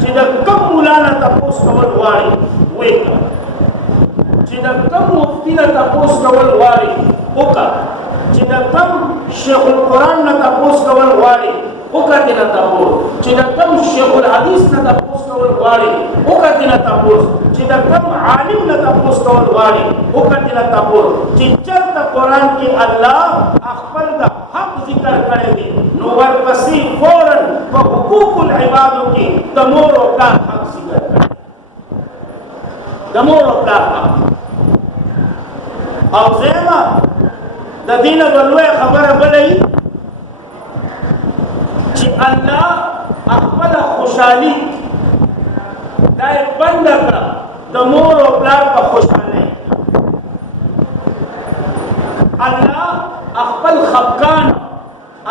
چې د کوم مولا نه تپوس کول غواړي ویې کړه، چې د کوم مفتي نه تپوس کول غواړي وکړه، چې د کوم شیخ القرآن نه تپوس کول غواړي وکړه تېنه تپوس، چې د کوم شیخ الحدیث نه تپوس کول غواړي وکړه تېنه تپوس، چې د کوم عالم نه تپوس کول غواړي وکړه تېنه تپوس، چې چېرته قرآن کې الله خپل د حق ذکر کړی دی نو ورپسې فوراً په حقوق العبادو کې د مور او پلار حق ذکر کړی، د مور او پلار حق. او زیمه د دې نه به لویه خبره بله وي چې الله خپله خوشحالي دا یې بنده کړه د مور او پلار په خوشحالۍ. الله خپل خفګان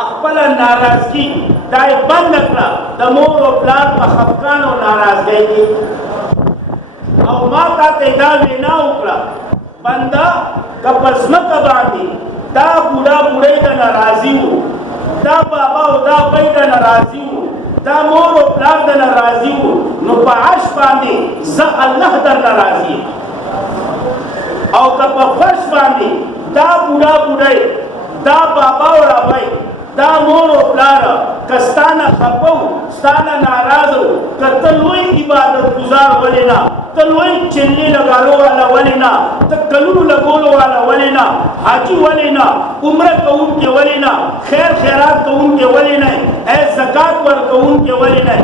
خپله ناراضګي دا یې بنده کړه د مور او پلار په خفګان او ناراضګۍ کې. او ما تا ته دا وینا وکړه بنده که په ځمکه باندې دا بوډا بوډۍ درنه راضي وو، دا بابا او دا بی درنه راضي وو، دا مور او پلار درنه راضي وو، نو په عرش باندې زه الله درنه راضي یم. او که په فرش باندې دا بوډا بوډۍ دا بابا او رابی دا مور او پلار که ستانه خفه وو ستانه ناراضه وو، که ته لوی عبادت گزار ولې نه، ته لوی چلې لګالو والا ولې نه، ته کلونو لګولو والا ولې نه، حاجي ولې نه، عمره کوونکی ولې نه، خیر خیرات کوونکی ولې نه، زکات ورکوونکی ولې نه.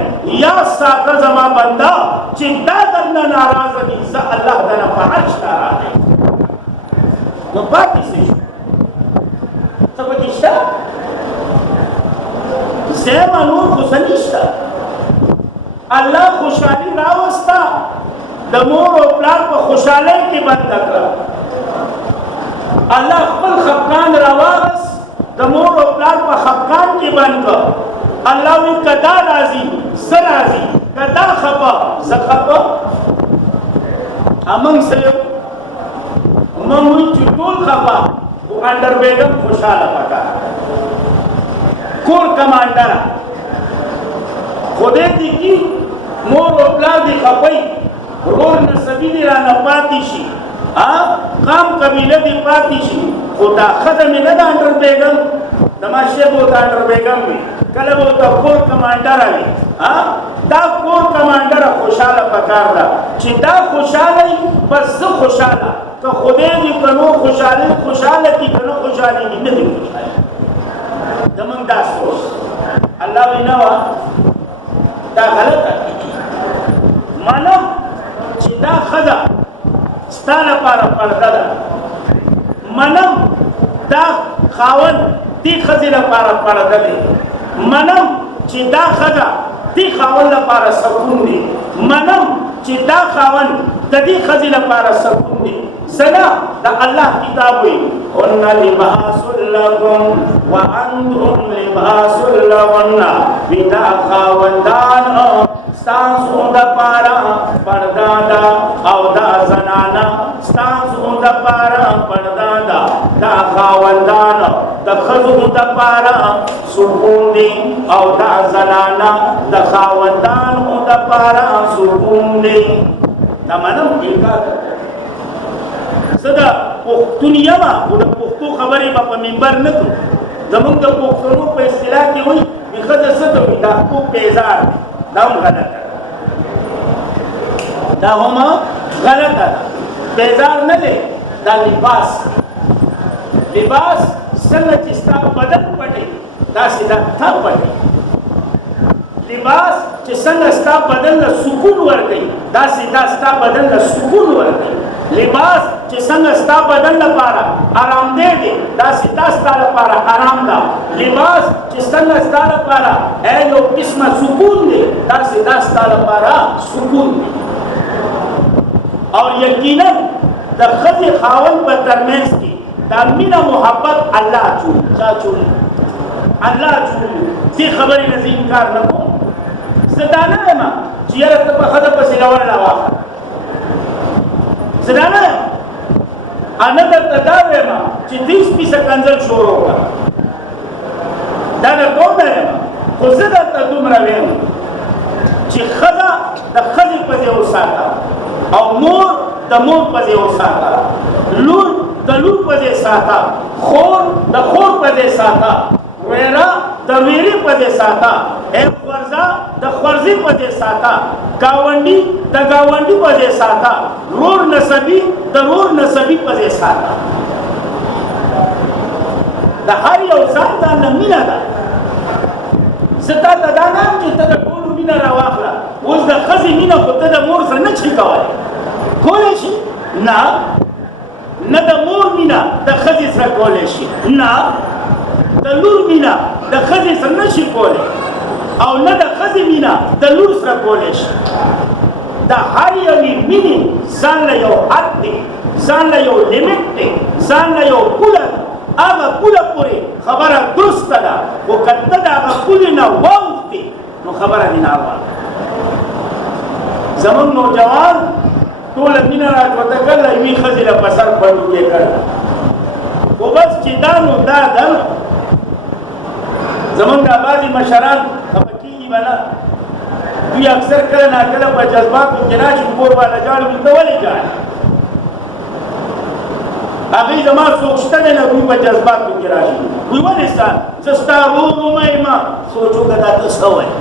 یا ساته زما بنده چې دا درنه ناراضه دي زه الله درنه په عرش ناراضه یم. نو پاتې څه شو؟ څه پکې شته؟ زیمه نور خو څه نشته. الله خوشحالي راوسته د مور او پلار په خوشحالۍ کې بنده کړه. الله خپل خفګان راواغست د مور او پلار په خفګان کې بند کړه. الله وی که دا راځي زه راځي، که دا خفه زه خفه. موږ څه یو؟ موږ وایو چې ټول خفه خو انډر بیګم خوشحاله پکار کور کمانډره خدای دې کی مور او پلار دې خفئ، رور نسبی دی رانه پاتې شي، قام قبیله دې پاتې شي، خو دا ښځه مې نه ده انډر بیګم، زما شیخ به ورته انډر بیګم وي، کله به ورته کور کمانډره وي. دا کور کمانډره خوشحاله پکار ده چې دا خوشحاله وي بس زه خوشحاله، که خدای دې که نور خوشحاله کړي که نه خوشحالېږي نه دې خوشحاله. زمونږ دا سوچ الله وی نه وه دا غلطه منم چې دا ښځه ستا لپاره پرده ده، منم دا خاوند دې ښځې لپاره پرده دی، منم چې دا ښځه دې خاوند لپاره سکون دی، منم چې دا خاوند د دې ښځې لپاره سکون دی. زه د الله کتاب وي هن لباس لکم وانتم لباس لهن، دا خاوندان ستاسو دپاره پرده ده او دا زنانه ستاسو دپاره پرده ده. دا خاوندان د ښځو دپاره سکون دی او دا زنانه د خاوندانو دپاره سکون دی. دا منم انکار زه د پښتون یم خو د پښتو خبرې به په منبر نه کړو. زمونږ د پښتنو په اصطلاح کې وایي چې ښځه څه ته وایي دا خو پیزار دی، دا هم غلطه ده، دا هم غلطه ده. پیزار نه دی دا لباس. لباس څنګه چې ستا بدن پټوي داسې دا ته پټوي. لباس چې څنګه ستا بدن له سکون ورکوي داسې دا ستا بدن له سکون ورکوي. لباس چې څنګه ستا بدن لپاره آرامدی دی داسې دا ستا لپاره آرام ده. لباس چې څنګه ستا لپاره یو قسمه سکون دی داسې دا ستا لپاره سکون دی. او یقینا د ښځې خاوند په ترمنځ کې دا مینه محبت الله جوړوي. چا جوړوي؟ الله جوړوي. دې خبرې نه زه انکار نه کوم. زه دا نه یم چې یاره ته په ښځه پسې روانه راواخله، زه دا نه یم. نه درته دا ویم چې دې سپیڅه کنځل شروع کړه، دا درته نه یم. خو زه درته دومره ویم چې ښځه د ښځې پزې وساته او مور د مور پزې وساته، لور د لور پزې ساته، خور د خور پزې ساته، وريره د ویرې پزې ساته، خورزه د خورزې پزې ساته، گاونډي د گاونډي پزې ساته، رور نسبي د رور نسبي پزې ساته. د هر یو ځان ته مینه ده. زه تا ته دا نه وایم چې ته د ټولو مینه راواخله. اوس د ښځې مینه خو ته د مور سره نه شي کولی. کولی شي؟ نه. نه د مور مینه د ښځې سره کولی شي. نه. د لور مینه د ښځې سره نه شي کولی او نه د ښځې مینه د لور سره کولی شي. د هر یوې مینې ځان له یو حد دی، ځان له یو لیمټ دی، ځان له یو پوله ده. هغه پوله پورې خبره درسته ده، خو که ته د هغه پولې نه واوښتې نو خبره دې ناروغه. زموږ نوجوان ټوله مینه راټوټه کړله، یوې ښځې له په سر بندوقې کړله. خو بس چې دا نو دا ده نو زمونږ دا بعضې مشران خفه کېږي به نه، دوی اکثر کله ناکله په جذباتو کې راشي، کور والا جاړي وي ته ولې جاړې؟ هغوی زما څوک شته دی نه، دوی په جذباتو کې راشي. وی ولې ستا زه ستا ورور ومه یم. سوچ وکړه دا ته څه وایې،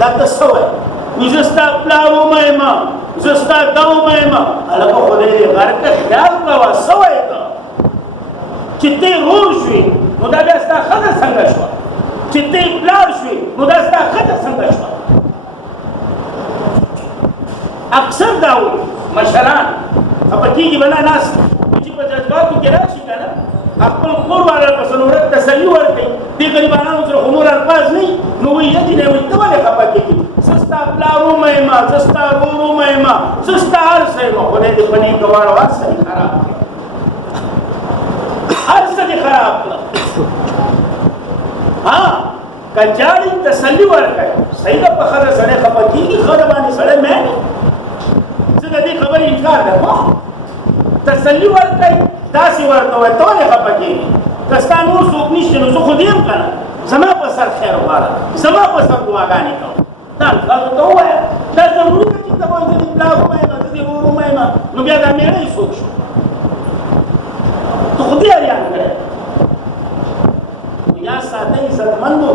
دا ته څه وایې؟ وی زه ستا پلار ومه یم، زه ستا دا ومه یم. هلکه خدای دې غرقه خیال کوه څه وایې ته چې ته یې رور شوې نو دا بیا ستا ښځه څنګه شوه، چې ته یې پلار شوې نو دا ستا ښځه څنګه شوه. اکثر دا وایي مشران خفه کېږي به نه ناست چې په جذباتو کې راشي که نه، خپل کور والا په صنورت تسلي ورکوي. دې غریبانانو سره خو نور الفاظ نه وي نو وایي یدې نه وایي ته ولې خفه کېږي، زه ستا پلار ومه یم، زه ستا ورور ومه یم، زه ستا هر څه یم. خدای دې په نیکه واړو هر څه دې خراب کړي، هر څه دې خراب کړه. که جاړي تسلي ورکوي صحیح ده، په ښځه سړی خفه کېږي، ښځه باندې سړی مین وي. زه د دې خبرې انکار نه کوم. تسلي ورکوي داسې ورته وایي ته ولې خفه کېږي، که ستا نور څوک نشته نو زه خو دې یم که نه، زما په سر خیر غواړه، زما په سر دعاګانې کوه. دا الفاظو ته ووایه. دا ضروري ده چې ته وایې زه دې پلار ومه یم، زه دې ورور ومه یم، نو بیا دا مېړه یې څوک شو؟ ته خو دې اریان کړی. یا ساده عزتمندو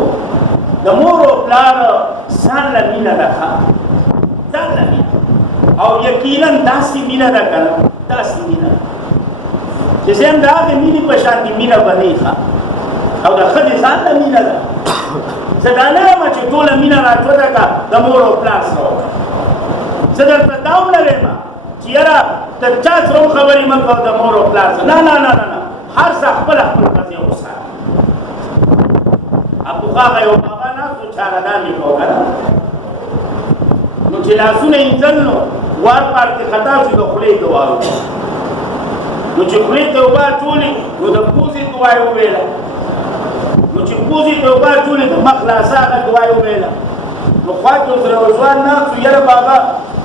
د مور او پلار ځان له مینه ده، ځان له مینه، او یقینا داسې مینه ده که نه، داسې مینه ده چې زه هم د هغې مینې په شانتې مینه به نه وي او د ښځې ځان له مینه ده. زه دا نه یم چې ټوله مینه راټوټه کړه د مور او پلار سره وکړه. زه درته دا هم نه وایم چې یاره د چا سره هم خبرې مه کوه د مور او پلار سره. نه نه نه نه نه، هر څه خپله خپل ښځې وساته. پخوا هغه یو بابا ناست و چارهدانې کوه که نه، نو چې لاسونه یې ځل نو وار پار کې خطا شو د خولې دعا وکړه. نو چې خولې ته اوبه اچولې نو د پوزې دعا یې وویله، نو چې پوزې ته اوبه اچولې د مخ لاسه هغه دعا یې وویله. نو خوا کې ورسره یو ځوان ناست و، یاره بابا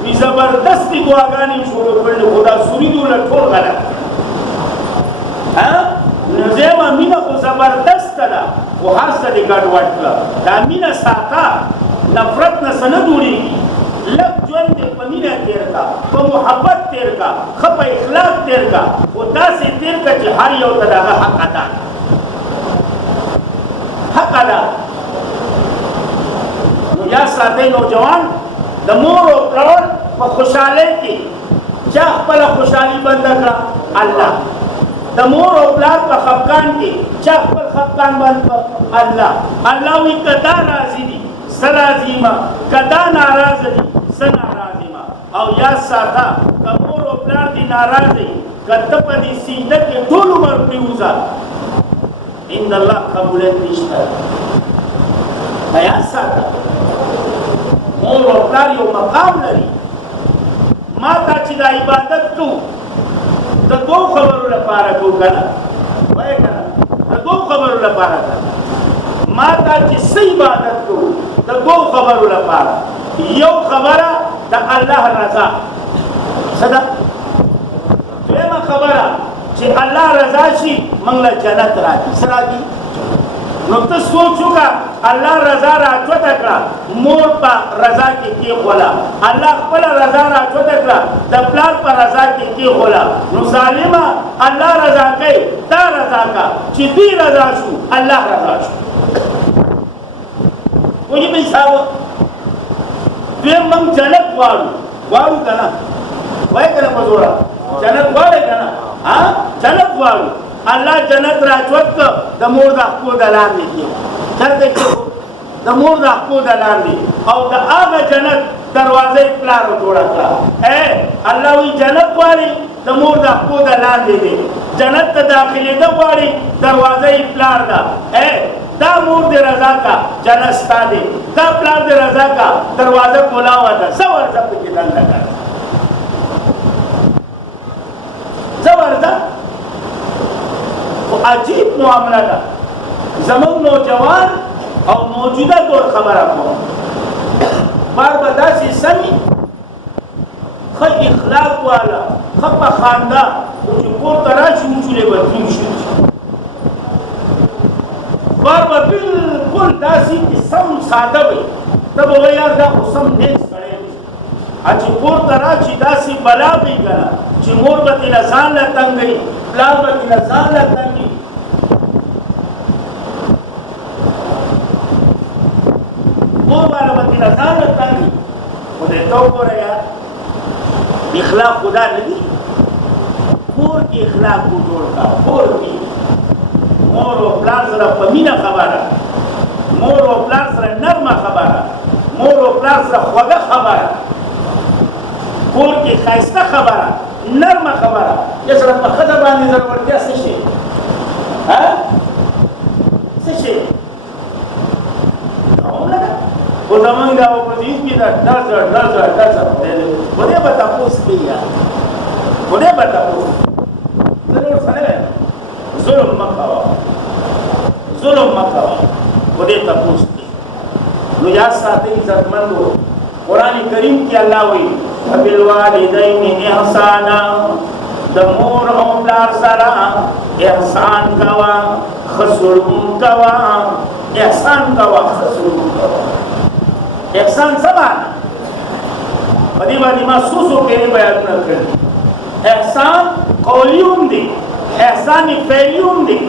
وي زبردستې دعاګانې یې شروع کړلې، خو دا سوري دي له ټول غلط دي. نو زه یم مینه خو زبردسته ده، خو هر څه دې ګډوډ کړه. دا مینه ساته، نفرت نه څه نه جوړېږي. لږ ژوند دې په مینه تېر کړه، په محبت تېر کړه، ښه په اخلاق تېر کړه، خو داسې تېر کړه چې هر یو ته د هغه حق ادا کړه، حق ادا. نو یا ساتئ نوجوان د مور او پلار په خوشحالۍ کې چا خپله خوشحالي بنده کړه؟ الله. د مور او پلار په خفګان کې چا خپل خفګان بند کړه؟ الله. الله وایي که دا راضي دي زه راضي یم، که دا ناراضه دي زه ناراض یم. او یاد ساته که مور او پلار دې ناراضه وي، که ته په دې سجده کې ټول عمر پرېوځه، عند الله قبولیت نشته. یاد ساته مور او پلار یو مقام لري. ما ته چې دا عبادت کوو د دوو خبرو لپاره کوو که نه، وایه که نه، د دوو خبرو لپاره که ما ته چې څه عبادت کوو د دوو خبرو لپاره. یو خبره د الله رضا، څه ده؟ دویمه خبره چې الله رضا شي موږ له جنت راځي. څه راځي؟ نو ته سوچ وکړه الله رضا راچوته کړه مور په رضا کې کېښوله الله خپله رضا راچوته کړه د پلار په رضا کې کېښوله نو ظالمه الله رضا کوي تا رضا کا چې دوی رضا شو الله رضا شو وایي بھائی صاحب دویم موږ جنت غواړو که نه وایي که نه په زوره جنت غواړئ که نه جنت غواړو الله جنت راچوت که د مور د خپو د لاندې کې چېرته کې د مور د خپو د لاندې او د هغه جنت دروازه یې پلار جوړه کړه الله وایي جنت غواړي د مور د خپو د لاندې دی جنت ته داخلېده غواړي دروازه یې پلار ده دا مور دې رضا کا جنت ستا دی دا پلار دې رضا کا دروازه کولاوه ده څه ورځه پکې دنده کړه څه ورځه عجیب معامله ده زموږ نوجوان او موجوده دور خبره کوم بار به داسې سمي ښه اخلاق والا ښه پخانده چې کور ته راشي وچولې به تریم شي بار به بالکل داسې سم ساده وي ته به وایې یار دا خو سم نیک سړی دی چې کور ته راشي داسې بلا وي که نه چې مور به ترېنه ځان له تنګوي پلار به ترېنه ځان له تنګوي مور والا به ترېنه ځان له تنګوي خدای ته وګوره یار اخلاق خدا نه دي کور کې اخلاق وجوړ کړه کور کې مور او پلار سره په مینه خبره مور او پلار سره نرمه خبره مور او پلار سره خوږه خبره کور کې ښایسته خبره نرمه خبره یا سره په ښځه باندې ضرورتیا څه شی څه شی خو زمونږ دا اپوزیس کې دا ډزه خدای به تپوس کوي یار خدای به تپوس زه نور څه نه وایم ظلم مه کوه خدای تپوس کوي نو یاد ساتئ عزتمندو قرآن کریم کې الله وایي وبالوالدین احسانا د مور او پلار سره احسان کوه ښه سلوک کوه احسان کوه ښه سلوک کوه احسان څه معنی په دې باندې ما څو پېرې بیانونه کړي احسان قولي هم دی احسان فعلي هم دی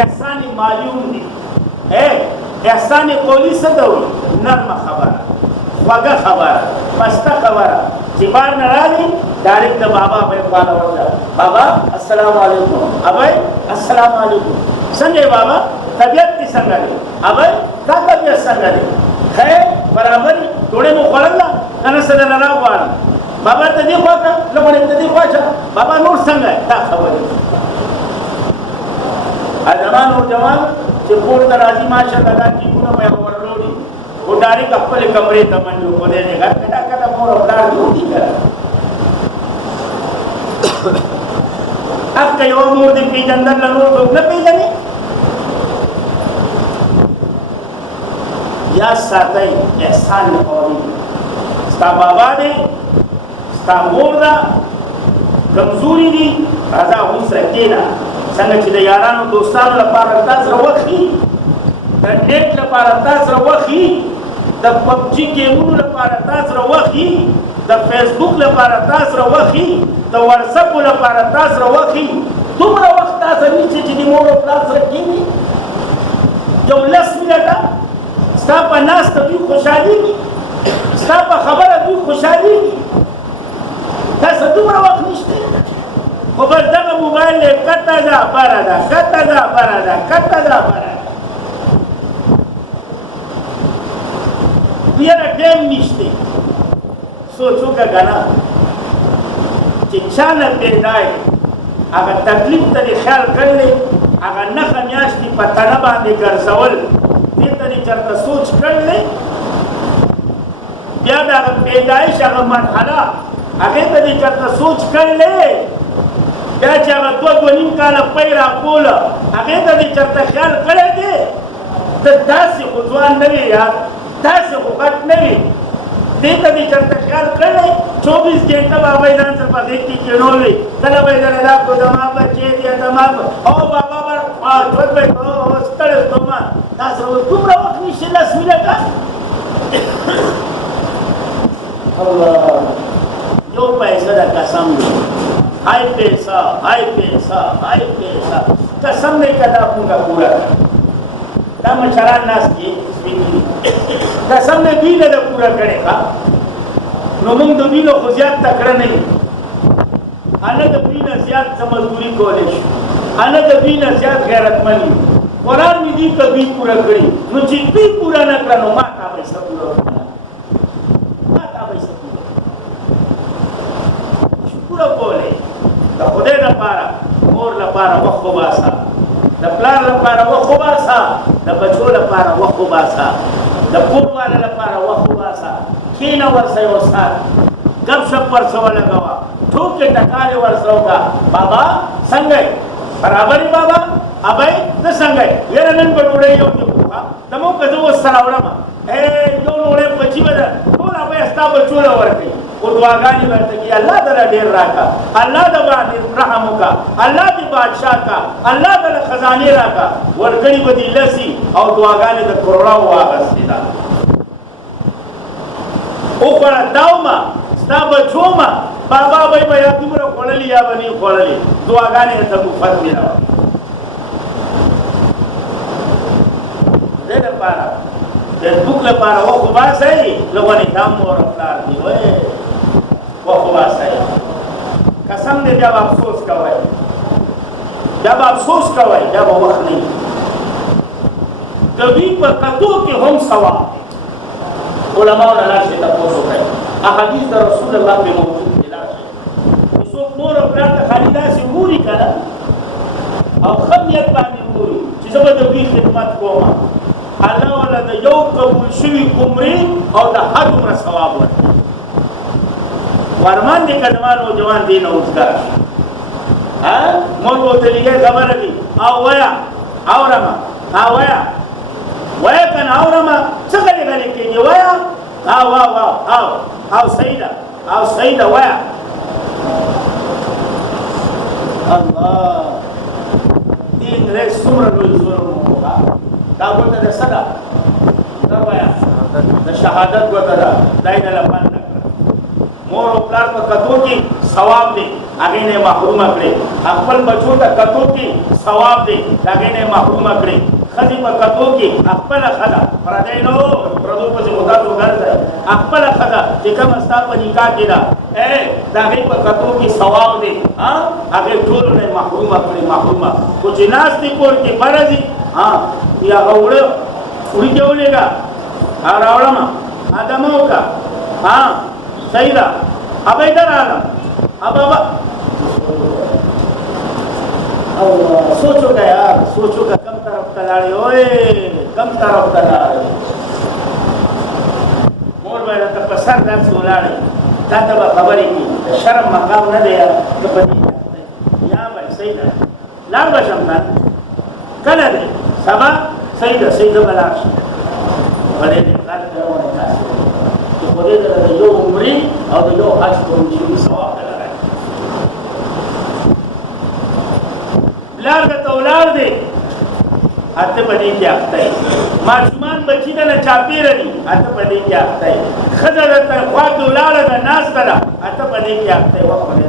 احسان مالي هم دی احسان قولي څه ته وایي نرمه خبره خوږه خبره مسته خبره چې بار نه رالي ډایرکټ د بابا په خواله ورته بابا السلام علیکم ابای السلام علیکم څنګه بابا طبیعت دې څنګه دی ابای دا طبیعت څنګه دی خیر برابر ډوډۍ مو خوړله که نه څه درنه راغواړم بابا ته دې خوا کړه لږ ته دې خوا شه بابا نور څنګه دا خبرې زما نوجوان چې کور ته راځي ماشاءالله دا کیکونه به یې ورلوړي و ډایرکټ خپلې کمرې ته منډې خدای دې غر کړه کله مور او پلار جوړ دي که که یوه مور دې پېژندل له نور څوک نه پېژني یاد ساتئ احسان قولي ستا بابا دی ستا مور ده کمزوري دي راځه هغوی سره کښېنه څنګه چې د یارانو دوستانو لپاره تا سره وخت وي د نیټ لپاره تا سره وخت وي د پبجي ګیمونو لپاره تا سره وخت وي د فیسبوک لپاره تا سره وخت وي د واتساپ لپاره تا سره وخت وي دومره وخت تا سره نشته چې د مور او پلار سره کښېني یو 10 منټه ستا په ناسته دوی خوشحالېږي ستا په خبره دوی خوشحالېږي تاسو دومره وخت نشته خو بس دغه موبایل دی کته ده بره ده کته ده بره ده کته ده بره ده بیره ټایم نشته سوچ وکړه که نه چې چا نه پیدا یې هغه تکلیف ته دې خیال کړلی هغه نښه میاشتې په تنه باندې ګرځول دې ته دې چېرته سوچ کړلی بیا د هغه پیدایش هغه مرحله هغې ته دې چېرته سوچ کړلی بیا چې هغه 2.5 کاله پی راکوله هغې ته دې چېرته خیال کړی دی ته داسې خو ځوان نه وې یار داسې خو غټ نه وې دې ته دې چېرته خیال کړی 24 घंटे به هغوی ځان سره په غېږ کې کېنول وي کله به یې دله دا کو زما بچی دی زما او بابا به چوت به ستړی ستومه تاسو دومره وخت نشي 10 منټه الله یو پیسې دا قسم دی هاي پیسہ قسم نه کدا پورا دا مشران ناس کې سپینې قسم نه دی نه پورا کړي ښا نو موږ د دې له خزيات تکړه نه یو انا د دې نه زیات مزدوري کولې شو انا د دې نه زیات غیرتمن یو قرآن می دې کبي پورا کړی نو چې دې پورا نه کړنو ما تا به څه پورا پورا کولې د خدای لپاره مور لپاره وخت وباسا د پلار لپاره وخت وباسا د بچو لپاره وخت وباسا د کورواله لپاره وخت وباسا کینا ورسې وسات گپ شپ پر سوا لگاوا ټوکې ټکارې ورسره کا بابا څنګه برابرې بابا ابای ته څنګه یاره نن په ډوډۍ یو دی دمو کزه وسره وړم یو نوړې پچی ودا ټول ابای استا بچو لا ورکې او دعاګانې ورته کی الله تعالی ډېر راکا الله د باندې رحم وکا الله دې بادشاہ کا الله تعالی خزانه راکا ورګړي بدی لسی او دعاګانې د کروڑا واغستې دا او پر داوما ستا بچو ما بابا بای بیا تیمره خوړلې یا بني خوړلې دعاګانې ته مفت میرا دې لپاره فیسبوک لپاره وخت باسي لغونې دام اور افلار دی وای وخت باسي قسم دې جب افسوس کوي جب وخت نه دوی په کتو کې هم ثواب علماء نے لاشے تپوسو ہے احادیث رسول اللہ پہ موجود ہے لاشے اسو مور او پلار ته خالی داسې ګوري کنه او خمیت باندې ګوري چې زه به د دوی خدمت کوم الله ولا د یو قبول شوي عمرې او د حج عمره ثواب ورکړي ورمان دې کډوال او جوان دي نه اوسګار مور ورته لګي خبره دي او ویا ویا کنه اورما څنګه لګلې کېږي ویا او سیدا ویا الله دین له څومره لوی زور مو دا ورته د صدا دا ویا د شهادت ورته دا داینه لپاره مور او پلار په کتو کې ثواب دی هغه نه محروم کړي خپل بچو ته کتو کې ثواب دی هغه نه محروم کړي خدي په کتو کې خپل خدا پردینو پردو په خدا تو ګرځي خپل خدا چې کوم استا په نکاح کې دا دا هغه په کتو کې ثواب دی هغه ټول نه محروم کړي کو جناز دي کور کې فرضي یا غوړ وړي جوړېګا راولم ادمو کا سیدا ابا ادھر آنا ابا सोचो का यार कम तरफ तलाड़े ओए कम तरफ तलाड़े मोर बैठा तब पसर दर सोलाड़े ताता बा खबरी की शर्म मकाम न दे यार तो बनी यहाँ भाई सही ना लाल बशम ना कल दे सबा सही दा बलाश बड़े ने काट करो ना तो बड़े दर यो उम्री और यो हज को उनकी सवाब लगा لار د تولار دی اته پدې کې اخته ماشومان بچی د چاپیر دي اته پدې کې اخته خزر ته خوا دولار د ناس کړه اته پدې کې اخته وخت نه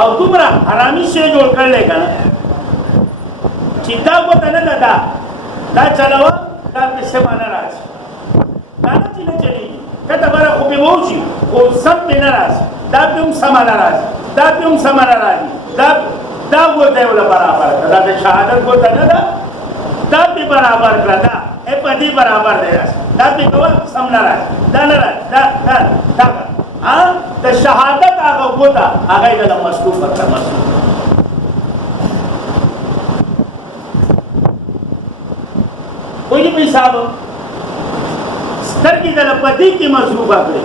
او تمرا حرامي شی جوړ کړل کنه چې دا وته نه دا چلاوه دا په سمانه راځي دا نه چلی کته بره خو به ووشي خو سم به نه راځي دا به هم سمانه راځي دا ګوته ولا برابر دا د شهادت ګوته نه دا به برابر کړه دا په دې برابر دی دا به کوم سم نه راځي دا نه راځي دا د شهادت هغه ګوته هغه د مسکوف پر مسکوف کوئی بھی صاحب سترګې د لپدې کې مصروفه کړې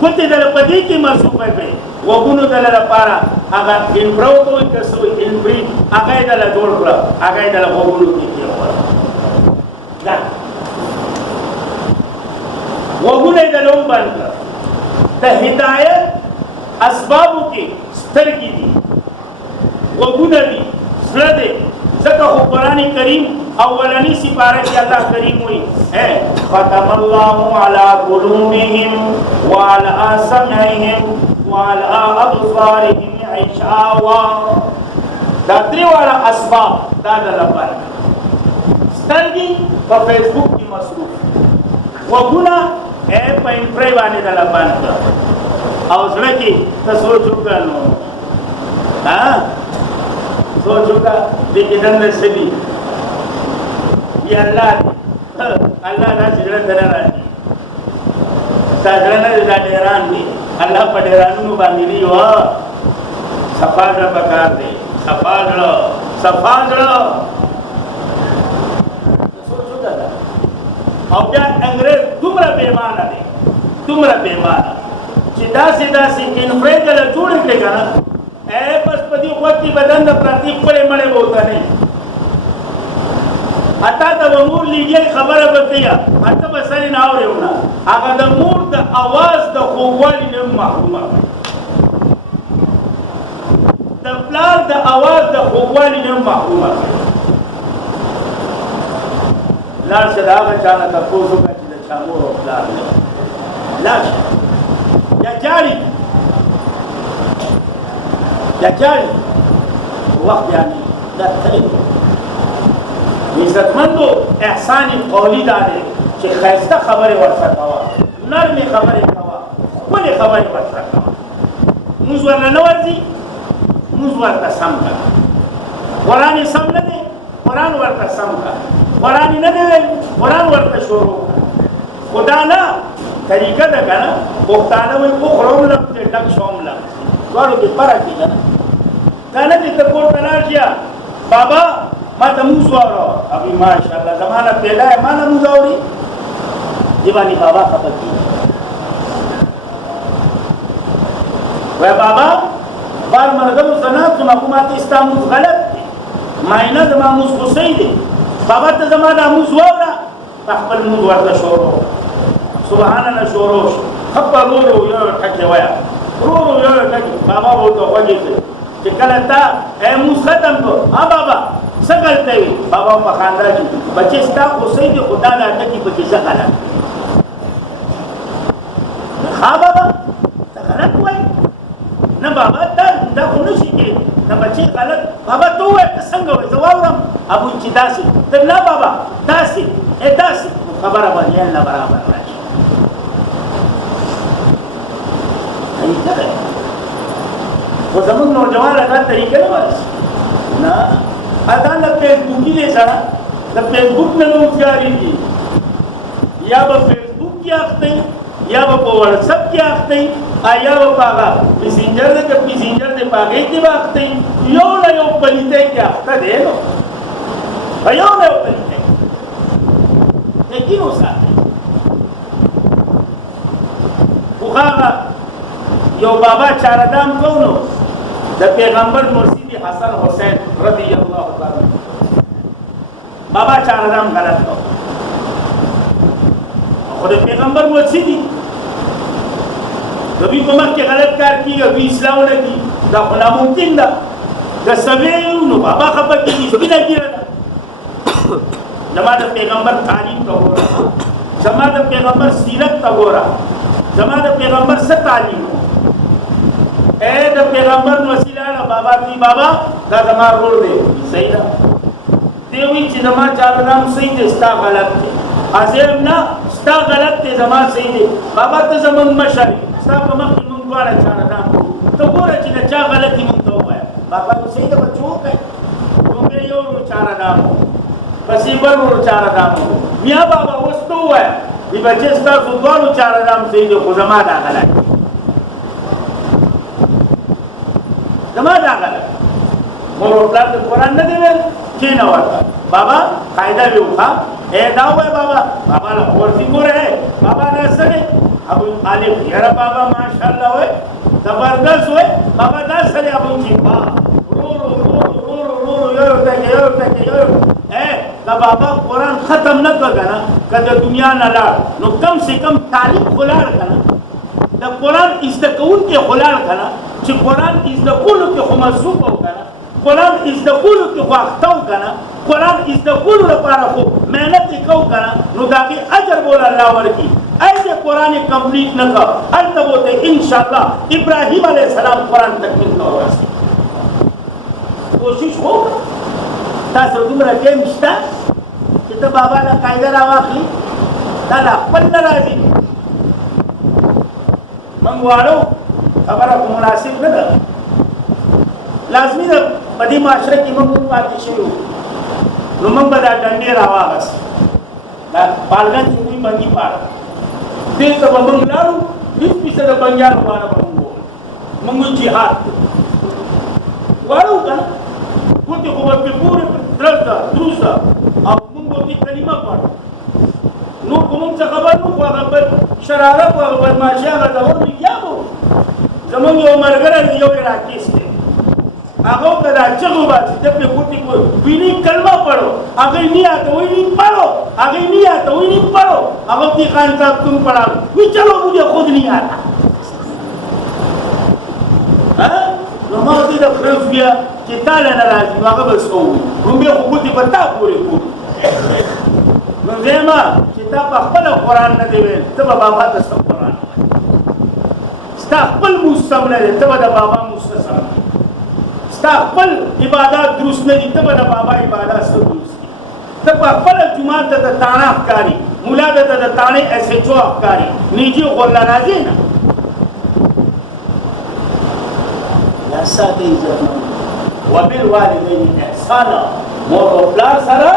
ګوتې د لپدې کې مصروفه کړې وګونو د لپاره هغه انفرو کوي که سو انفری هغه د له جوړ کړه هغه د له وګونو کې دا وګونه د لوم باندې د هدایت اسبابو کې سترګې دي وګونه دي زړه دی ځکه خو قرآن کریم اولنی سپاره کې الله کریم وایي ختم الله على قلوبهم وعلى سمعهم وعلى ابصارهم غشاوة دا درې واړه اسباب دا د لپاره سترګې په فیسبوک کې مصروف وګونه په انفرای باندې د لپاره او زړه کې ته سوچ وکړه نو سوچ وکړه دې کې دنده سدي یا الله دا زړه دره راځي دا زړه نه دا ډیران دي الله په ډیرانو باندې دی وا صفا زړه پکار دی صفا زړه سوچ وکړه او بیا انګريز دومره بېمانه دی دومره بېمانه چې داسې انفرای کله جوړ کړي کنه بس په دې وخت کې بدن د پراتی پړې مړې وته نه اته د مور لیږي خبره وکړه اته بسنه نه اورېونه هغه د مور د आवाज د خوږوالي نه محرومه د پلار د आवाज د خوږوالي نه محرومه لار شه دا چانه تاسو کې د چامور او پلار نه لار یا جاری وقت یعنی دا تلید عزتمندو احسان قولی داره چې خیسته خبره ورسره کوا نرمي خبره کوا خپل خبره ورسره کوا موږ ورنه نه ورځي موږ ورته سم کا قرآن سم نه دی قرآن ورته سم کا قرآن نه دی قرآن ورته شروع خدا نه طریقه ده کنه پښتانه وي خو خروم لم ته ډک شوم لم ورو کې فرق دی کنه کنه دې ته کوټ تلاشیا بابا ما ته موږ وره ابي ماشاءالله زمانہ پیدا ہے ما نه موږ اوري دیوانی بابا خپل کی وای بابا بار مرغلو سنات ما کومات استعمال غلط دي ماینه د ماموس کو صحیح دي بابا ته زمانہ موږ وره خپل موږ ورته شروع سبحان الله شروع خپل ورو یو ټکی ویا ورو یو ټکی بابا وته وږي چې کله تا موږ ختم کو ها بابا سګلته وي بابا په خاندان کې بچي ستا خو صحیح دي خدا نه ټکی په کې ځکه ها بابا ته غلط وای نه بابا دا خو نشي کې نه بچي غلط بابا ته وای څنګه وای زوورم ابو چې داسي ته نه بابا داسي خبره باندې نه برابر راشي ایته خو زموږ نوجوان هغه طریقې نه ورسي نه ادا له فیسبوک کې سره د فیسبوک نه نو جاریږي یا په فیسبوک کې اخته یا په واتساپ کې اخته یا په هغه میسنجر دې پاګې کې اخته یو نه یو پلیته کې اخته دی نو یو نه یو پلیته کې نو ساتي وغاغه یو بابا چاردام کونو د پیغمبر مرشد حسن حسین رضی الله تعالی بابا چاردام غلط کو خو د پیغمبر مرشد دوی کومه کې غلط کار کیږي دوی اسلام نه دي دا خو ناممکن ده که سوي نو بابا خپل کې سپینه کیږي زماده پیغمبر تعلیم ته وره زماده پیغمبر سیرت ته وره زماده پیغمبر ست تعلیم د پیغمبر وسیله بابا دی بابا دا زما رول دی صحیح ده دیوی چې زما چالنام صحیح دی ستا غلط دی عظیم نه ستا غلط دی زما صحیح دی بابا ته زمون مشر ستا په مخ کې مونږ دواړه چالنام ته ګوره چې دا چا غلطي مونږ ته وایي بابا نو صحیح ده بچو کوي کومه یو چالنام پسې بل چالنام بیا بابا وستو وایي دی بچي ستا څو چالنام صحیح دی خو زما دا غلط زما دا غلط مور او پلار د قرآن نه دی ویل کینه ورته بابا قاعده ویوخه دا وای بابا له ورته ګوره بابا نه سره ابو الف یاره بابا ماشاءالله وای زبردست وای بابا دا سره ابو چې با رو یو ته دا بابا قرآن ختم نه کړه کله دنیا نه لاړ نو کم سے کم تعلیم خلار کړه د قرآن استقون کې خلار کړه چې قرآن از د کولو کې خو مصروف او کنه قرآن از د کولو کې خو اخته و که نه قرآن از د کولو لپاره خو محنت یې کوو که نه نو د هغې اجر به ول الله ورکړي ایسے قرآن کمپلیٹ نہ کر ہر ہوتے انشاءاللہ ابراہیم علیہ السلام قرآن تکمیل کا ہوگا کوشش ہوگا تاسو دومره ټیم شته چې ته بابا له قاعده راواخلي دا له خپل نه راځي موږ واړو خبره خو مناسب نه ده لازمي ده په دې معاشره کې موږ پاتې شوي نو موږ به دا ډنډې راواغست دا پالګن چې دوی بندي پاړه دې ته به موږ لاړو هېڅ پیسه د بنګیانو باندې به موږ وویل موږ جهاد واړو که نه ګوتې خو به پرې پورې درزده دروزده او موږ به ورته کلمه پاړو نور خو موږ څه خبر نه خو هغه بد شرارت او هغه بدماشي هغه دور لګیا به زموږ یو ملګری دی یو راکېس دی هغه ته دا چغو باسي ته پرې ګوتې ویني کلمه پڑھو هغه نہیں آتا وہی نہیں پڑھو هغه نہیں آتا وہی نہیں پڑھو هغه تی خان صاحب تم پڑھا وی چلو مجھے خود نہیں آتا نو ما ته د فرنس بیا چې تاله نه راځي هغه به څه ووایي نو بیا خو ګوتې په تا پورې کړو نو زما چې تا په خپله قرآن نه دی ویل ته به بابا ته څه قرآن وایي ستا خپل موس سم نه دی ته به د بابا موس نه سم ستا خپل عبادات درست نه دي ته به د بابا عبادات څه درست دي ته په خپله جومات ته د تاڼه ښکاري ملا ته د تاڼې ایس ایچ او ښکاري نیجي خو له راځي نه یا ساتئ عزت وبالوالدین احسانا مور او پلار سره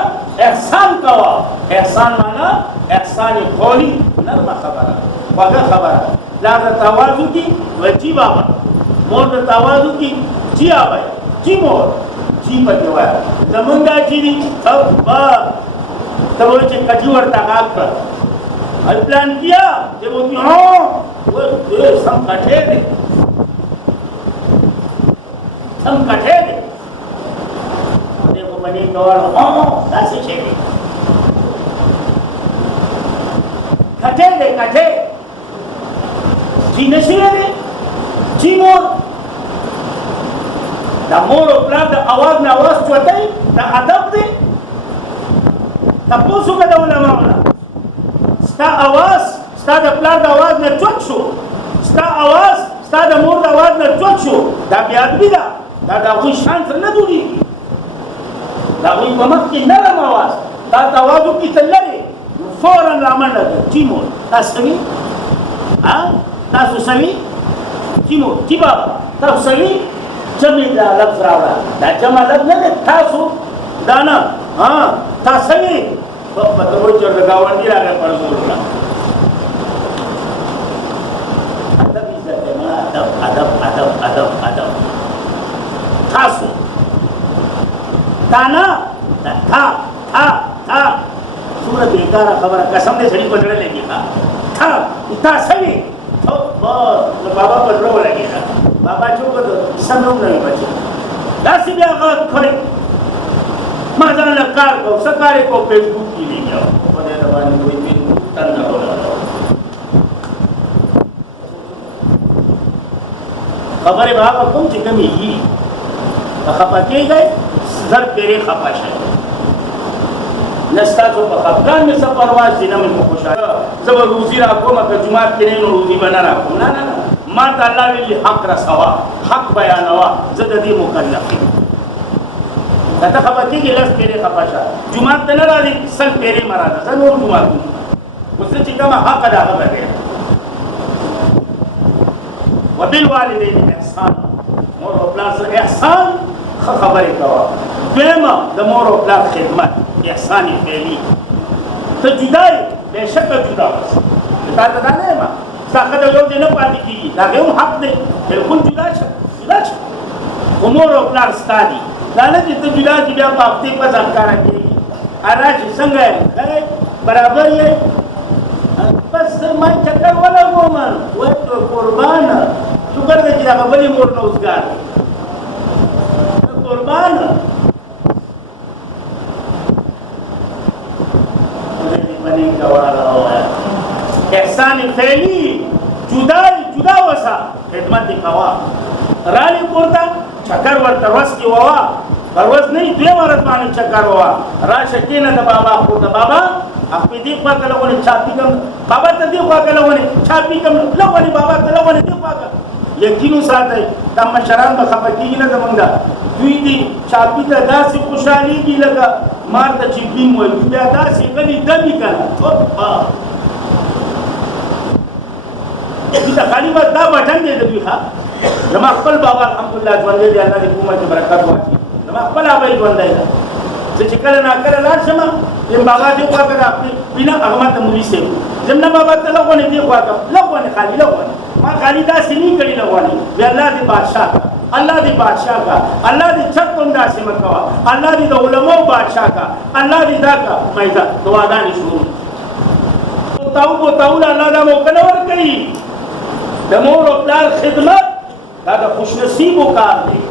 احسان کوه احسان معنا احسان قولی نرمه خبره خوږه خبره پلار ته تاواز وکړي وایي جي بابا مور ته تاواز وکړي جي آبی جي مور جي پکې وایه زمونږ دا جي دي ته به وایي چې کټي ورته غاږ کړه پلان کیا چې وایي سم کټې دی سم کټې دی دیکھو بنی کول داسې شی دی کټې دی کټې جي نشي دی جي مور دا مور او پلار د اواز نه اواز چوتای دا ادب دی تاسو که د علماء نه ستا اواز ستا د پلار د اواز نه چوت شو ستا اواز ستا د مور د اواز نه چوت شو دا بیا ادبي ده دا د هغوی شان سره نه جوړېږي د هغوی په مخ کې نرم اواز تا ته اواز وکړي ته لرې فورا رامنډه کړه جي مور تاسو سوي تاسو سوي جي مور جي بابا تاسو سوي جمع دا لفظ راوړه دا جمع لفظ نه دی تاسو دا نه تا سوي په ته وایي چې د ګاونډي راغی پر زور کړه ادب عزت دی ما ادب ادب ادب ادب ادب تاسو تا نه تا څومره بېکاره خبره قسم دی سړي په زړه لګي تا سوي بابا په زړه ولګي بابا چوک سم نوم نه وي بچي داسې بیا هغه کړی ما ځان له کار کوم څه کار یې کوم فیسبوک کې ویډیو په دې باندې کوئی فیسبوک تنده ولګوه خبرې به هغه کوم چې کمې وي خفه کېږئ زر پیرې خفه شئ نه ستاسو په خفګان مې څه پروا چې نه مې په خوشحاله زه به روزي راکوم که جومات کې نه نو روزي به نه راکوم نه نه ما ته الله ویلي حق رسوه حق بیانوه زه د دې مکلف یم که ته خفه کېږې لس پیرې خفه شه جومات ته نه راځې سل پیرې مه راځه زه نور جوماتونه اوس زه چې کومه حق ده هغه به دی وبالوالدین احسان مور او پلار سره احسان ښه خبرې کوه دویمه د مور او پلار خدمت احسان فعلي ته جدا یې بېشکه جدا اوسه تا ته دا نه یم ستا ښځه یو ځای نه پاتې کېږي د هغې هم حق دی بلکل جدا شه جدا شه خو مور او پلار ستا دي دا نه چې ته جدا چې بیا په هفتې پزه ښکاره کېږي راشي څنګه یې ښه برابر یې بس ما چکر ولګوم وایي قربانه شکر دی چې دغه بلې مور نه اوزګار دی قربانه بنی کوالا احسان فعلی جدا وسا خدمت کوا رالی پورتا چکر ورته ورځ کې ووا پر ورځ نه دوی ورځ باندې چکر ووا راشه کېنه د بابا خو د بابا خپل دې خوا کې لغونه چاپی کم بابا ته دې خوا کې لغونه چاپی کم لغونه بابا ته لغونه دې خوا کې یقینو ساتي دا مشران به خپه کېږي نه زمونږ دوی دې چاپی ته داسې خوشحالېږي لکه مار ته چې بیم وایي بیا داسې غلي دمي کنه دا خالی بس دا بټن دی د دوی ښه زما خپل بابا الحمدلله ژوندی دی الله دې په عمر کې برکت واچوي زما خپل ابۍ ژوندی دی زه چې کله ناکله لاړ شم یم بابا دې خوا که د بنا احمد د مولي صاحب ځم نه بابا ته لغونې دې خوا که لغونې خالي لغونې ما خالي داسې نه کړي لغونې وی الله دې بادشاه کا الله دې بادشاه کا الله دې چک هم داسې مه کوه الله دې د علماو بادشاه کا الله دې دا کا مایده دعاګانې شروع تاو الله دا موقع نه ورکوي د مور او پلار خدمت دا د خوشنصیبو کار دی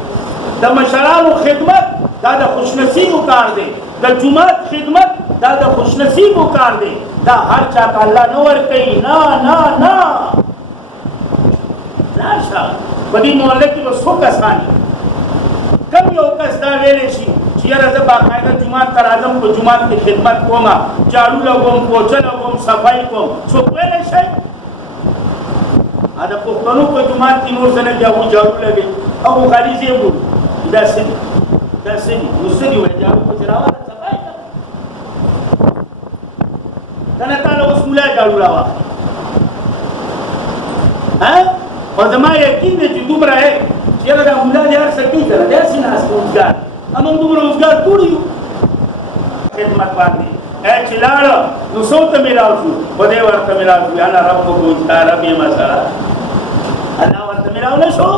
د مشرانو خدمت دا د خوشنصیبو کار دی د جماعت خدمت دا د خوشنصیبو کار دی دا هر چا ته الله نه ورکوي نه نه نه لاړ شه په دې محله کې به څو کسان کم یو کس دا ویلی شي چې یاره زه باقاعده جومات ته راځم په جومات کې خدمت کوم جاړو لګوم پوچه لګوم صفایي کوم څوک ویلی شي دا پښتنو په جومات کې نور څه نه دي هغوی جاړو لګوي هغو خالي ځای بولي دا څه دي دا څه دي نو څه دي وایي جاړو پسې راواله صفایي کړه که نه تاله اوس ملا جاړو راواخلي او زما یقین دی چې دومره یې چې یاره دا ملا دې هر څه کوي که نه داسې ناست اوزګار همون دومره اوزګار ټول یو خدمت باندې چې لاړه نو څو ته میلاو شو خدای ورته میلاو شو انا ربکم ستا رب یم سره الله ورته میلاو نه شو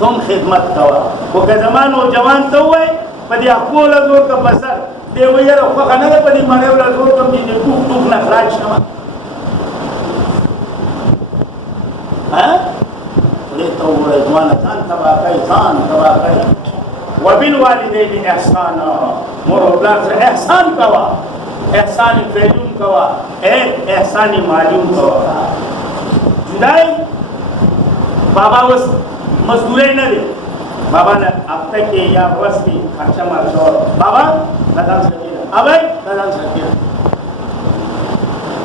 تم خدمت کوه خو که زما نوجوان ته ووایي په دې اخو له زور که بسر دی وایي یاره خوښه نه ده په دې مړی له زور کم چې دې ټوک ټوک نه خراج شمه خدای ته ووایي ځوانه ځان تباه کوي ځان تباه کوي وبالوالدین احسانا مور او پلار سره احسان کوه احسان فعلیم کوه احسان مالیم کوه جدای بابا اوس مزدوری نه دی بابا نه هفته کې یا ورځ کې خرچه مارچه بابا دا ځان سره کېده ابۍ دا ځان سره کېده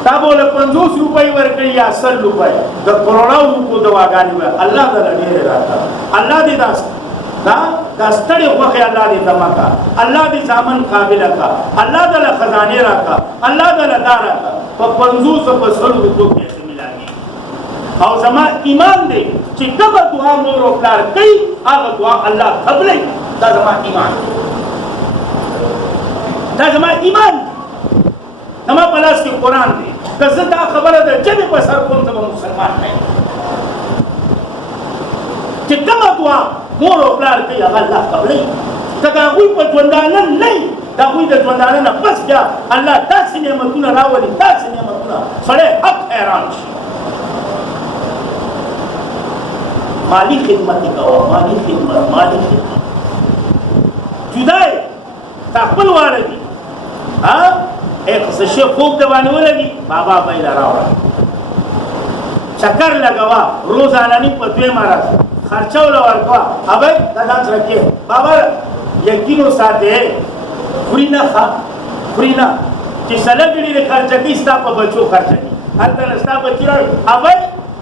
تا به له 50 روپۍ ورکړي یا 100 روپۍ د کروڑو روپو دواګانې به الله تعالی ډېرې راته الله دې دا ستړې خوښې الله دې دمه کا الله دې زامن قابله کا الله تعالی خزانې راکا الله تعالی دا راکا په 50 او 100 روپو کې ملاوي او زما ایمان دی چې کومه دعا مور او پلار کوي هغه دعا الله قبلوي دا زما ایمان دا زما ایمان زما په لاس کې قرآن دی که زه دا خبره د ژبې په سر کوم زه به مسلمان نه یم چې کومه دعا مور او پلار کوي هغه الله قبلوي که د هغوی په ژوندانه نه وي د هغوی د ژوندانه نه پس بیا الله داسې نعمتونه راولي داسې نعمتونه سړی حق حیران شي مالی خدمت کوه مالی خدمت جدای تا خپل واړه دي ایک سشی خوب دوانی ولگی بابا بیلا راوڑا چکر لگوا روزانانی پتوی مارا خرچه ورکوا ابای دادانس رکیه بابا یقینو ساته خورینا خورینا چی سلگلی ری خرچه کی ستا پا بچو خرچه کی حتی نستا بچی رو ابای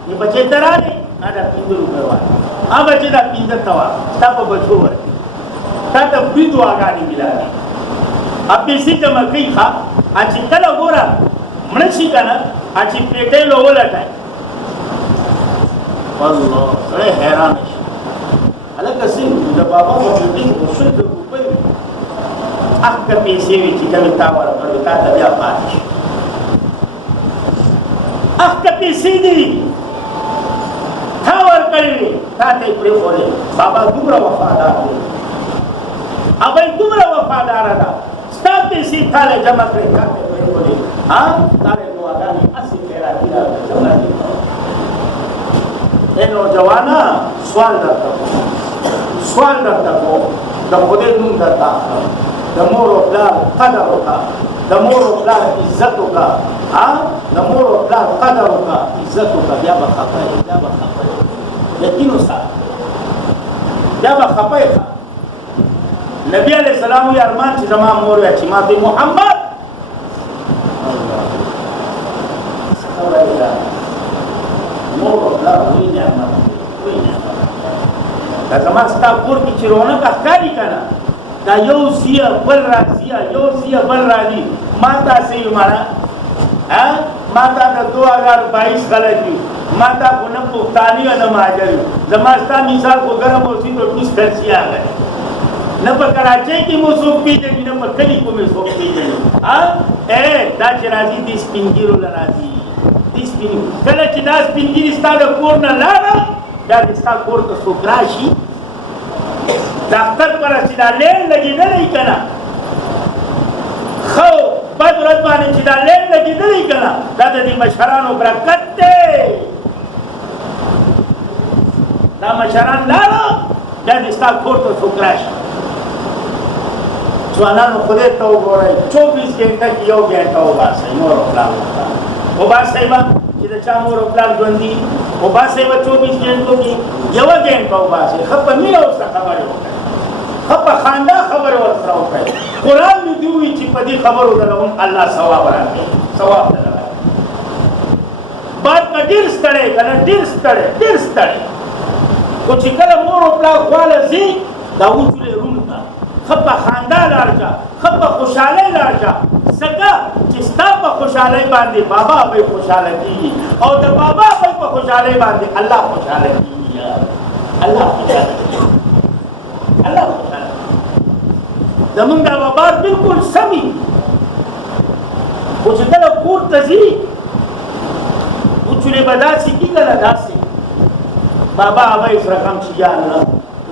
یہ بچے ترانی آدھا 15 روپے والا بچے دا 15 توا ستا پا بچو ورکی تا تا بیدو آگانی ملانی اب بیسی جمع کئی خواه اچھی کلا گورا منشی کنا اچھی پیٹے لو لٹائی والله سڑے حیران شي الکه سین د بابا په دې وشل د روپې اخته پیسې وی چې کوم تا ورکړل تا ته بیا پاتې اخته پیسې دي تا ورکړل تا ته پرې خورې بابا دومره وفادار دی ابای دومره وفادار ده ستا پیسې تاله جمع کړې تا ته پرې خورې تاله دعاګانې اسی پیرا کیرا جمع کړې اے نوجوانا سوال درتا کو د خدای نوم درتا د مور او پلار قدر وکا د مور او پلار عزت وکا د مور او پلار قدر وکا عزت وکا بیا به خبره یقین وسه بیا به خپه یې. نبی علیہ السلام وی ارمان چې زما مور وی چې ما ته محمد مور او پلار وی نعمت دا زما ستا کور کې چې رونق ښکاري که نه دا یو سیه بل راځي یو سیه بل راځي. ما تاسې یو ماړه ما تا د 2022 خلک دي ما تا خو نه پښتاني او نه مهاجر یو. زما ستا مثال خو ګرم اوسي نو ټوس درسي راغلی نه په کراچۍ کې مو څوک پېژني نه په کلي کې مې څوک پېژني. دا چې راځي دې سپین ږیرو له راځي دې سپین کله چې دا سپین ږیري ستا د کور نه لاړه بیا دې ستا کور ته څوک راشي د اختر پره چې دا لین لګېدلی که نه ښه بد ورځ باندې چې دا لین لګېدلی که نه دا د دې مشرانو برکت دی. دا مشران لاړه بیا دې ستا کور ته څوک راشي. ځوانانو خدای ته وګورئ 24 ګنټه کې یو ګنټه وباسئ مور او پلار وباسئ به چې د چا مور او پلار ژوندي وباسئ به 24 ګنټو کې یوه ګنټه وباسئ. ښه په مینه ورسره خبرې وکړئ ښه په خندا خبرې ورسره وکړئ. قرآن مې دې ووایي چې په دې خبرو دله هم الله ثواب راکړي ثواب دله راکړي. باد به ډېر ستړی که نه ډېر ستړی خو چې کله مور او پلار خواله ځي دا وچولې روم ته ښه په خندا لاړ شه ښه په خوشحالۍ لاړ شه ځکه چې ستا په خوشحالۍ باندې بابا به خوشحاله کېږي او د بابا به په خوشحالۍ باندې الله خوشحاله کېږي. الله خوشحاله زمونږ دا بابا بالکل سمي خو چې کله کور ته ځي وچولې به داسې کېږي که نه داسې بابا به یې سره کم چې یا الله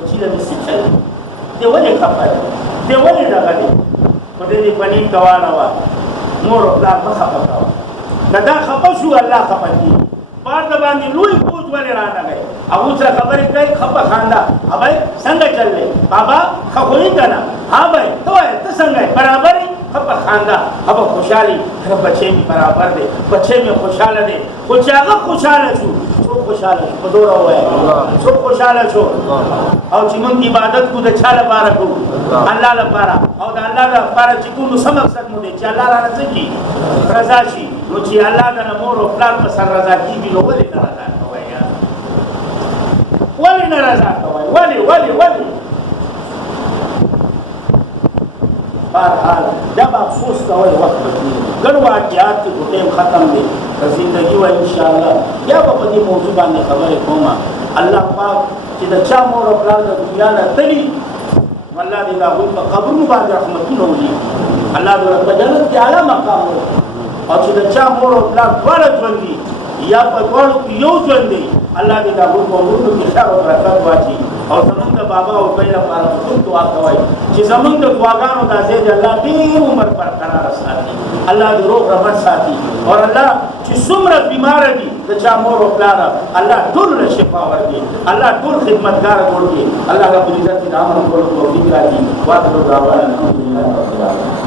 چې له مې څه چل دی ولې خفه دی دی ولې دغه دی خدای دې په نیک واړه وه مور او پلار مه خفه کوه که دا خفه شو الله خفه کېږي. بار د باندې لوی بوج ولې رانغی هغوی سره خبرې کوي ښه په خندا ابی څنګه چل دی بابا ښه خو یې که نه ها بی ته وایه ته څنګه یې برابر یې ښه په خندا ښه په خوشحالي ښه بچی مې برابر دی بچی مې خوشحاله دی. خو چې هغه خوشحاله شو څوک خوشحاله شو په دوره ووایه څوک خوشحاله شو او چې موږ عبادت کوو د چا لپاره کوو الله لپاره او د الله لپاره چې کوو نو څه مقصد مو دی چې الله رانه څه کړي رضا شي. نو چې الله د مور او پلار په سر رضا کېږي نو ولې نه رضا کوئ ولې نه رضا کوئ ولې بهرحال بیا به افسوس کوئ وخت به تېرېږي. ګڼ واقعات دي خو ټایم ختم دی که زندګي وه انشاءالله بیا به په دې موضوع باندې خبرې کوم. الله پاک چې د چا مور او پلار د دنیا نه تلي الله دې د هغوی په قبرونو باندې رحمتونه ولیږي. الله دې په جنت کې اعلی مقام ورکړي او چې د چا مور او پلار دواړه ژوند دي یا په دواړو کې یو ژوند دی الله دې د هغوی په عمرونو کې خیر او برکت واچي. او زمونږ د بابا او بۍ لپاره په ټول دعا کوئ چې زمونږ د دعاګانو دا ځای د الله ډېر عمر برقراره ساتي الله دې روغ رمټ ساتي او الله چې څومره بیماره دي د چا مور او پلاره الله ټول له شفا ورکړي الله ټول خدمتګاره جوړ کړي الله رب العزت دې د عمل کولو توفیق راکړي. واخر دعوانا الحمدلله رب العالمین.